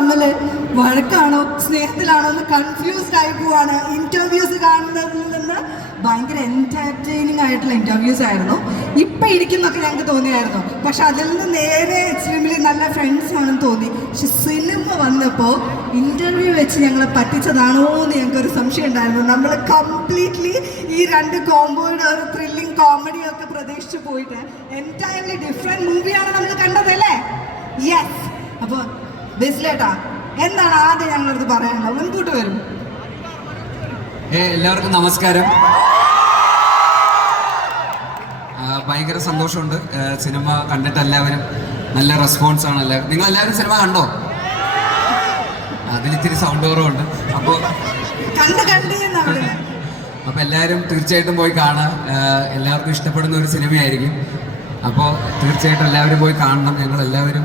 തമ്മിൽ വഴക്കാണോ സ്നേഹത്തിലാണോ എന്ന് കൺഫ്യൂസ്ഡ് ആയി പോവാണ്. ഇന്റർവ്യൂസ് കാണുന്നതിൽ നിന്ന് ഭയങ്കര എന്റർടൈനിങ് ആയിട്ടുള്ള ഇന്റർവ്യൂസ് ആയിരുന്നു. ഇപ്പൊ ഇരിക്കുന്നൊക്കെ ഞങ്ങൾക്ക് തോന്നിയായിരുന്നു. പക്ഷെ അതിൽ നിന്ന് നേരെ എക്സ്ട്രീമിലി നല്ല ഫ്രണ്ട്സ് ആണെന്ന് തോന്നി. പക്ഷെ സിനിമ വന്നപ്പോൾ ഇന്റർവ്യൂ വെച്ച് ഞങ്ങളെ പറ്റിച്ചതാണോ എന്ന് ഞങ്ങൾക്കൊരു സംശയം ഉണ്ടായിരുന്നു. നമ്മൾ കംപ്ലീറ്റ്ലി ഈ രണ്ട് കോമ്പോയുടെ ഒരു ത്രില്ലിംഗ് കോമഡി ഒക്കെ പ്രതീക്ഷിച്ച് പോയിട്ട് എന്റയർലി ഡിഫറെന്റ് മൂവിയാണ് നമ്മൾ കണ്ടത് അല്ലേ യെസ് അപ്പോൾ ബെസ്ലേട്ടാ എന്താണ് ആദ്യം ഞങ്ങളടുത്ത് പറയാനുള്ളത്? മുൻകൂട്ട് വരും. എല്ലാവർക്കും നമസ്കാരം. ഭയങ്കര സന്തോഷമുണ്ട്. സിനിമ കണ്ടിട്ട് എല്ലാവരും നല്ല റെസ്പോൺസ് ആണ് എല്ലാവരും. നിങ്ങൾ എല്ലാവരും സിനിമ കണ്ടോ? അതിലിത്തിരി സൗണ്ട് കുറവുണ്ട്. അപ്പോൾ അപ്പോൾ എല്ലാവരും തീർച്ചയായിട്ടും പോയി കാണാം. എല്ലാവർക്കും ഇഷ്ടപ്പെടുന്ന ഒരു സിനിമയായിരിക്കും. അപ്പോൾ തീർച്ചയായിട്ടും എല്ലാവരും പോയി കാണണം. ഞങ്ങൾ എല്ലാവരും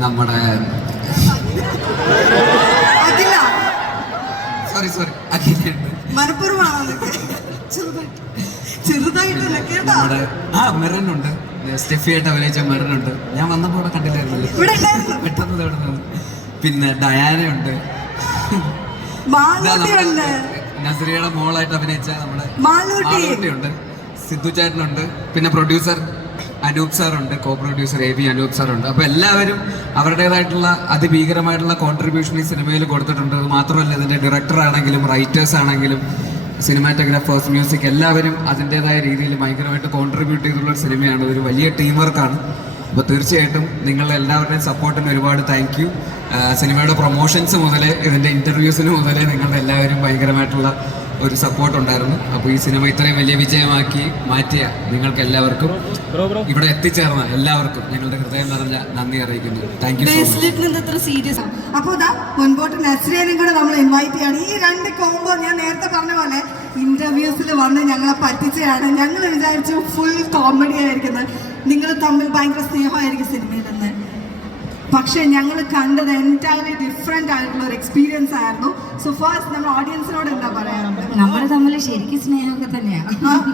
നമ്മുടെ സോറി സോറി അഖിലുണ്ട് മനഃപൂർവമാണോ ചെറുതായിട്ടല്ല കേട്ടോ. ആ മെറനുണ്ട്. സ്റ്റെഫിയായിട്ട് അഭിനയിച്ച മെറനുണ്ട്. ഞാൻ വന്നപ്പോൾ അവിടെ കണ്ടില്ലായിരുന്നല്ലോ. പെട്ടെന്ന് ഇവിടെ പിന്നെ ഡയാനയുണ്ട്. നസറിയുടെ മോളായിട്ട് അഭിനയിച്ച നമ്മുടെ ഉണ്ട് സിദ്ധു ചേട്ടനുണ്ട്. പിന്നെ producer Anoop സാറുണ്ട് co producer A V Anoop സാറുണ്ട്. അപ്പോൾ എല്ലാവരും അവരുടേതായിട്ടുള്ള അതിഭീകരമായിട്ടുള്ള കോൺട്രിബ്യൂഷൻ ഈ സിനിമയിൽ കൊടുത്തിട്ടുണ്ട്. അത് മാത്രമല്ല ഇതിന്റെ ഡയറക്ടർ ആണെങ്കിലും റൈറ്റേഴ്സ് ആണെങ്കിലും സിനിമാറ്റോഗ്രാഫേഴ്സ് മ്യൂസിക് എല്ലാവരും അതിന്റെതായ രീതിയിൽ ഭയങ്കരമായിട്ട് കോൺട്രിബ്യൂട്ട് ചെയ്തിട്ടുള്ള ഒരു സിനിമയാണ്. ഒരു വലിയ ടീം വർക്കാണ് അപ്പോൾ തീർച്ചയായിട്ടും നിങ്ങൾ എല്ലാവരുടെയും സപ്പോർട്ടിന് ഒരുപാട് താങ്ക് യു സിനിമയുടെ പ്രൊമോഷൻസ് മുതൽ ഇതിന്റെ ഇന്റർവ്യൂസിന് മുതൽ നിങ്ങളുടെ എല്ലാവരും ഭയങ്കരമായിട്ടുള്ള ഒരു സപ്പോർട്ട് ഉണ്ടായിരുന്നു. അപ്പോൾ ഈ സിനിമ ഇത്രയും വലിയ വിജയമാക്കി മാറ്റിയ നിങ്ങൾക്ക് എല്ലാവർക്കും ഇവിടെ എത്തിച്ചേർന്ന എല്ലാവർക്കും ഞങ്ങളുടെ ഹൃദയം നിറഞ്ഞ നന്ദി അറിയിക്കുന്നു. താങ്ക് യു സീരിയസ് അപ്പോൾ ഇതാ മുൻപോട്ട് നസ്രിയനെയും കൂടെ നമ്മൾ ഇൻവൈറ്റ് ചെയ്യാണ്. ഈ രണ്ട് കോമ്പോ ഞാൻ നേരത്തെ പറഞ്ഞ പോലെ ഇന്റർവ്യൂസിൽ വന്ന് ഞങ്ങളെ പറ്റിച്ചതാണ് ഞങ്ങൾ വിചാരിച്ചു ഫുൾ കോമഡി ആയിരിക്കുന്നത്. നിങ്ങൾ തമ്മിൽ ഭയങ്കര സ്നേഹമായിരിക്കും സിനിമയിൽ നിന്ന് പക്ഷേ ഞങ്ങൾ കണ്ടത് എന്റയർലി ഡിഫറെന്റ് ആയിട്ടുള്ള ഒരു എക്സ്പീരിയൻസ് ആയിരുന്നു. സോ ഫസ്റ്റ് നമ്മൾ ഓഡിയൻസിനോട് എന്താ പറയാറുണ്ട് നമ്മൾ തമ്മിൽ ശരിക്കും സ്നേഹമൊക്കെ തന്നെയാണ്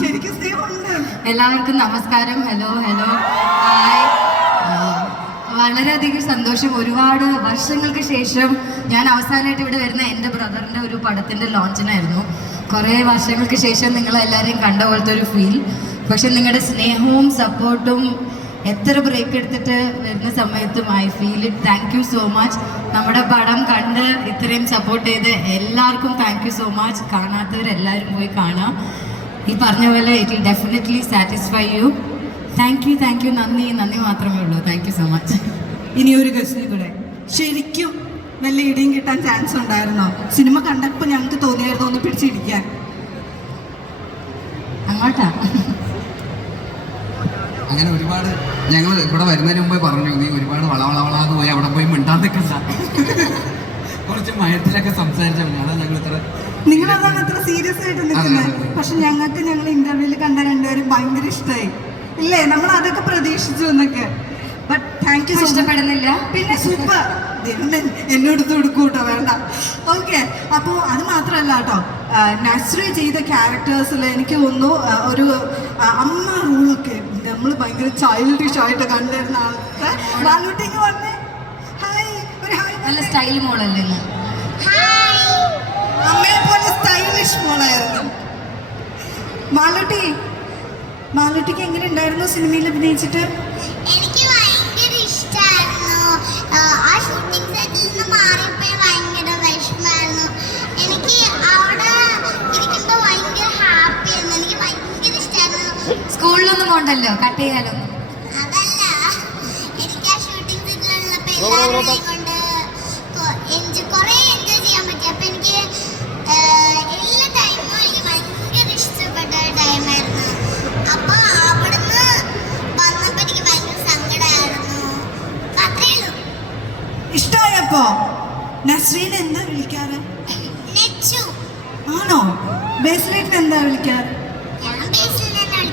ശരിക്കും സ്നേഹമുണ്ട്. എല്ലാവർക്കും നമസ്കാരം. ഹലോ ഹലോ ഹായ് വളരെയധികം സന്തോഷം. ഒരുപാട് വർഷങ്ങൾക്ക് ശേഷം ഞാൻ അവസാനമായിട്ട് ഇവിടെ വരുന്ന എന്റെ ബ്രദറിന്റെ ഒരു പടത്തിന്റെ ലോഞ്ചിനായിരുന്നു. കുറേ വർഷങ്ങൾക്ക് ശേഷം നിങ്ങളെല്ലാവരെയും കണ്ട പോലത്തെ ഒരു ഫീൽ പക്ഷെ നിങ്ങളുടെ സ്നേഹവും സപ്പോർട്ടും എത്ര ബ്രേക്ക് എടുത്തിട്ട് വരുന്ന സമയത്തും I feel it thank you so much നമ്മുടെ പടം കണ്ട് ഇത്രയും സപ്പോർട്ട് ചെയ്ത് എല്ലാവർക്കും താങ്ക് യു സോ മച്ച് കാണാത്തവരെല്ലാവരും പോയി കാണാം. ഈ പറഞ്ഞ പോലെ it will definitely satisfy you thank you thank you നന്ദി നന്ദി മാത്രമേ ഉള്ളൂ. താങ്ക് യു സോ മച്ച് ഇനി ഒരു ക്വസ്റ്റിന് കൂടെ. ശരിക്കും നല്ല ഇടിയും കിട്ടാൻ ചാൻസ് ഉണ്ടായിരുന്നോ? സിനിമ കണ്ടപ്പോൾ ഞങ്ങൾക്ക് തോന്നിയായിരുന്നു ഒന്ന് പിടിച്ചിരിക്കാൻ? അങ്ങോട്ടാ. അങ്ങനെ ഒരുപാട് ഞങ്ങൾ ഇവിടെ വരുന്നതിന് മുമ്പേ പറഞ്ഞു നീ ഒരുപാട് വളവളവളാന്ന് പോയി അവിടെ പോയി മിണ്ടാൻ നിൽക്കണ്ട. കുറച്ച് മയത്തിലൊക്കെ സംസാരിച്ചാൽ ഞങ്ങൾ ഞങ്ങൾ ഇത്ര നിങ്ങൾ അതാണ് അത്ര സീരിയസ് ആയിട്ട് നിൽക്കുന്നത്. പക്ഷെ ഞങ്ങൾക്ക് ഞങ്ങൾ ഇന്റർവ്യൂവിൽ കണ്ട രണ്ടുപേരും ഭയങ്കര ഇഷ്ടമായി ഇല്ലേ? നമ്മൾ അതൊക്കെ പ്രതീക്ഷിച്ചു എന്നൊക്കെ. ബട്ട് താങ്ക് യു ഇഷ്ടപ്പെടുന്നില്ല പിന്നെ സൂപ്പർ എന്നോട് കൊടുക്കൂട്ടോ വേണ്ട. ഓക്കെ അപ്പോൾ അത് മാത്രമല്ല കേട്ടോ നസ്രി ചെയ്ത ക്യാരക്ടേഴ്സിൽ എനിക്ക് തോന്നുന്നു ഒരു അമ്മ റൂളൊക്കെ നമ്മൾ ഭയങ്കര ചൈൽഡിഷ് ആയിട്ട് കണ്ടിരുന്ന ആൾക്ക് വന്നേ. ഹായ് ഒരു ഹായ് നല്ല സ്റ്റൈൽ മോളല്ലേ ഇന്ന്? അമ്മയെ പോലെ സ്റ്റൈലിഷ് മോളായിരുന്നു. മാലൂട്ടി മാലൂട്ടിക്ക് എങ്ങനെ ഉണ്ടായിരുന്നു സിനിമയിൽ അഭിനയിച്ചിട്ട്? അത്രയേ കട്ട് ചെയ്യാനോ അപ്പോ നസ്രീൻ എന്താ വിളിക്കാറ്? നെച്ചു. ആണോ? ബേസിലേറ്റിന് എന്താ വിളിക്കാറ്?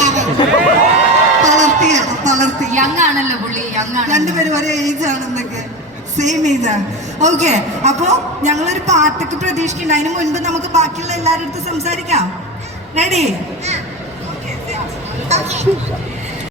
ഞാൻ ബേസിൽ തന്നെ വിളിക്കാറ് തളർത്തിയ തളർത്തി. യങ് ആണല്ലോ പുള്ളി യങ് ആണ് രണ്ടുപേരും ഒരേ ഏജ് ആണെന്നൊക്കെ സെയിം ഏജ് ആണ് ഓക്കെ അപ്പോ ഞങ്ങളൊരു പാട്ടൊക്കെ പ്രതീക്ഷിക്കുന്നുണ്ട്. അതിന് മുൻപ് നമുക്ക് ബാക്കിയുള്ള എല്ലാവരുടെ അടുത്ത് സംസാരിക്കാം. Ready okay